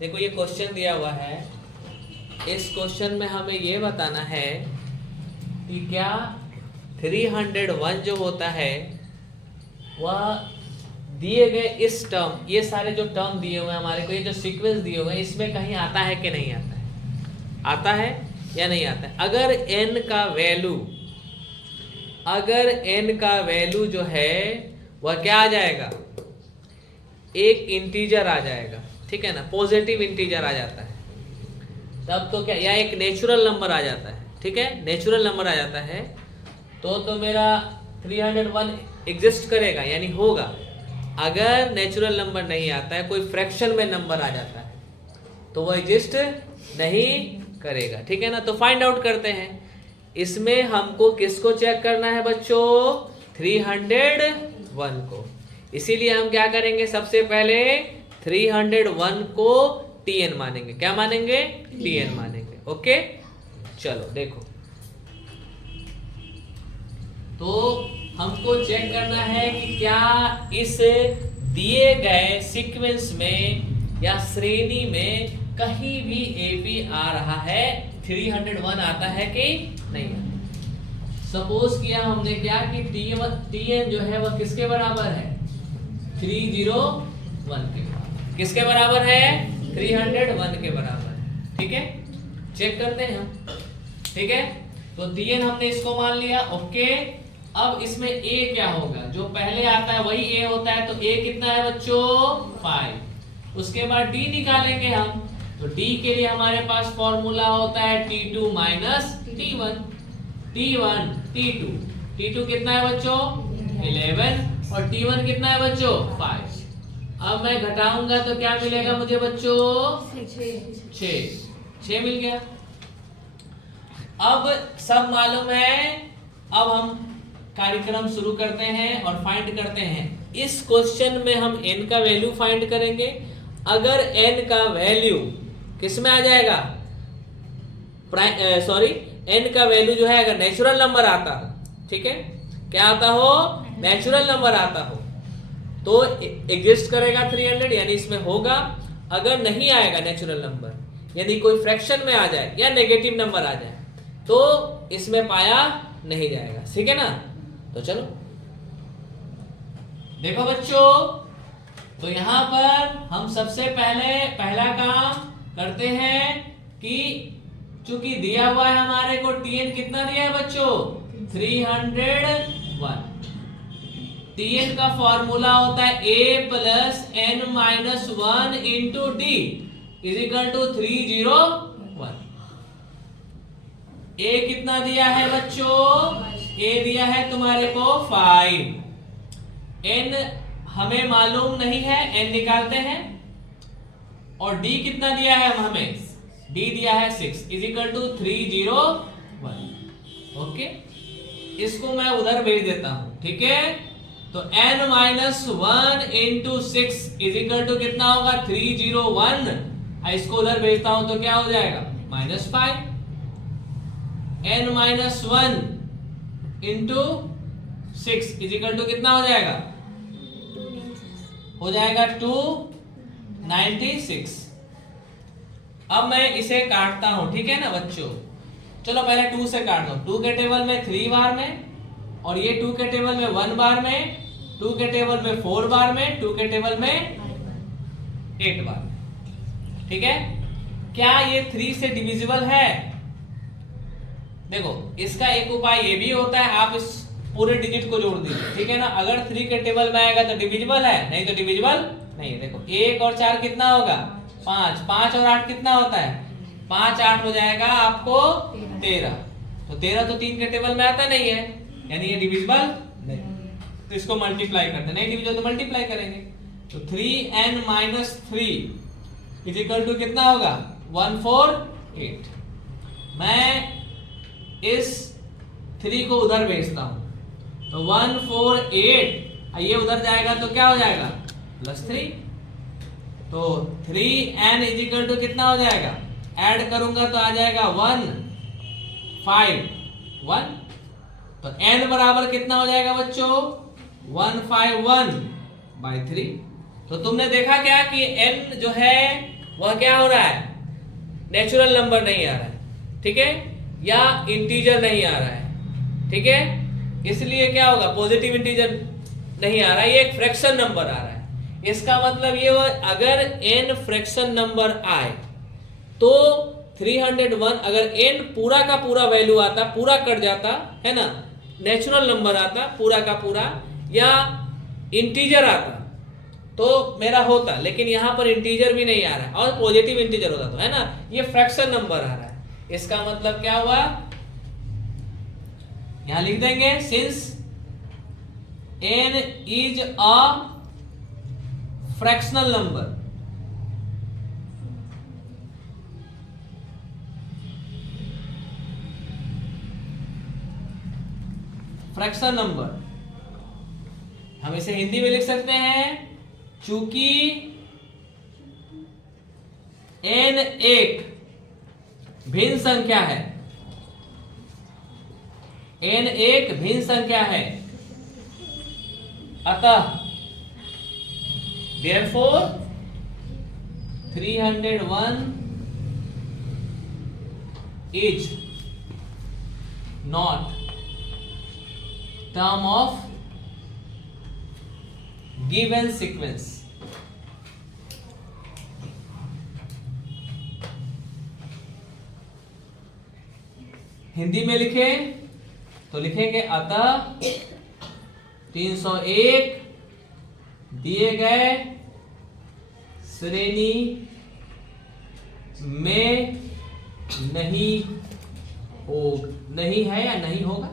देखो ये क्वेश्चन दिया हुआ है, इस क्वेश्चन में हमें ये बताना है कि क्या 301 जो होता है वह दिए गए इस टर्म, ये सारे जो टर्म दिए हुए हैं हमारे को, ये जो सीक्वेंस दिए हुए हैं, इसमें कहीं आता है कि नहीं आता है, आता है या नहीं आता है। अगर n का वैल्यू जो है वह क्या आ जाएगा, एक इंटीजर आ जाएगा, ठीक है ना, पॉजिटिव इंटीजर आ जाता है, तब तो क्या, या एक नेचुरल नंबर आ जाता है, ठीक है, नेचुरल नंबर आ जाता है, तो मेरा 301 एग्जिस्ट करेगा यानी होगा। अगर नेचुरल नंबर नहीं आता है, कोई फ्रैक्शन में नंबर आ जाता है, तो वो एग्जिस्ट नहीं करेगा, ठीक है ना। तो फाइंड आउट करते हैं, इसमें हमको किसको चेक करना है बच्चों, 301 को। इसीलिए हम क्या करेंगे, सबसे पहले 301 को Tn मानेंगे, क्या मानेंगे, Tn मानेंगे, ओके। चलो देखो, तो हमको चेक करना है कि क्या इस दिए गए सीक्वेंस में या श्रेणी में कहीं भी AP आ रहा है, 301 आता है कि नहीं आता। सपोज किया हमने क्या कि Tn जो है वह किसके बराबर है, 301 के बराबर, किसके बराबर है, 301 के बराबर है, ठीक है। चेक करते हैं हम, ठीक है। तो Tn हमने इसको मान लिया, ओके। अब इसमें A क्या होगा, जो पहले आता है वही A होता है, तो A कितना है बच्चों, 5। उसके बाद D निकालेंगे हम, तो D के लिए हमारे पास फॉर्मूला होता है T2 minus T1, T1 T2, T2 कितना है बच्चों, 11, और T1 कितना है बच्चों, 5। अब मैं घटाऊंगा तो क्या मिलेगा मुझे बच्चों, 6 मिल गया। अब सब मालूम है, अब हम कार्यक्रम शुरू करते हैं और फाइंड करते हैं। इस क्वेश्चन में हम n का वैल्यू फाइंड करेंगे। अगर n का वैल्यू किस में आ जाएगा, n का वैल्यू जो है अगर नेचुरल नंबर आता हो, ठीक है, क्या आता हो, नेचुरल नंबर आता हो, तो एग्जिस्ट करेगा 300, यानी इसमें होगा। अगर नहीं आएगा नेचुरल नंबर, यदि कोई फ्रैक्शन में आ जाए या नेगेटिव नंबर आ जाए, तो इसमें पाया नहीं जाएगा, ठीक है ना। तो चलो देखो बच्चों, तो यहां पर हम सबसे पहला काम करते हैं कि चूंकि दिया हुआ है हमारे को Tn कितना दिया है बच्चों, 301। Tn का फॉर्मूला होता है A plus n minus 1 into D is equal to 301। A कितना दिया है बच्चों, A दिया है तुम्हारे को 5, n हमें मालूम नहीं है, n निकालते हैं, और D कितना दिया है हमें, D दिया है 6 इज इक्वल टू 301, ओके। इसको मैं उधर भेज देता हूं, ठीक है। तो n minus 1 into 6 is equal to कितना होगा, 301। इसको उधर भेजता हूं तो क्या हो जाएगा, -5। n minus 1 into 6 is equal to कितना हो जाएगा, हो जाएगा 296। अब मैं इसे काटता हूं, ठीक है ना बच्चों। चलो पहले 2 से काट दो, 2 के टेबल में 3 बार में, और ये 2 के टेबल में 1 बार में, 2 के टेबल में 4 बार में, 2 के टेबल में 8 बार में, ठीक है। क्या ये 3 से डिविजिबल है, देखो इसका एक उपाय ये भी होता है, आप इस पूरे डिजिट को जोड़ दीजिए, ठीक है ना। अगर 3 के टेबल में आएगा तो डिविजिबल है, नहीं तो डिविजिबल नहीं है। देखो 1 और 4 कितना होगा, 5, 5 और 8 कितना होता है, 5 8 हो जाएगा आपको 13। तो 13 तो 3 के टेबल में आता नहीं है, यानी ये डिविजिबल नहीं। तो इसको मल्टीप्लाई करते, नहीं डिविजिबल तो मल्टीप्लाई करेंगे। तो 3n minus 3 is equal to कितना होगा, 148। मैं इस 3 को उधर भेजता हूं, तो 148, ये उधर जाएगा तो क्या हो जाएगा, +3। तो 3n इज इक्वल टू कितना हो जाएगा, ऐड करूंगा तो आ जाएगा 151। तो n बराबर कितना हो जाएगा बच्चों, 151/3। तो तुमने देखा क्या कि n जो है वह क्या हो रहा है, नेचुरल नंबर नहीं आ रहा है, ठीक है, या इंटीजर नहीं आ रहा है, ठीक है, इसलिए क्या होगा, पॉजिटिव इंटीजर नहीं आ रहा है, ये एक फ्रैक्शन नंबर आ रहा है। इसका मतलब ये हुआ अगर n फ्रैक्शन नंबर आए तो 301 अगर n पूरा का पूरा वैल्यू आता, पूरा कट जाता है ना, नेचुरल नंबर आता पूरा का पूरा या इंटीजर आता तो मेरा होता, लेकिन यहां पर इंटीजर भी नहीं आ रहा है और पॉजिटिव इंटीजर होता तो, है ना, ये फ्रैक्शन नंबर आ रहा है। इसका मतलब क्या हुआ, यहां लिख देंगे since n is a fractional number, fraction number हम इसे हिंदी में लिख सकते हैं, चूंकि n एक भिन्न संख्या है, n एक भिन्न संख्या है, अतः therefore 301 is not term of given sequence। Hindi में लिखें तो लिखेंगे अतः 301 दिए गए श्रेणी में नहीं है या नहीं होगा।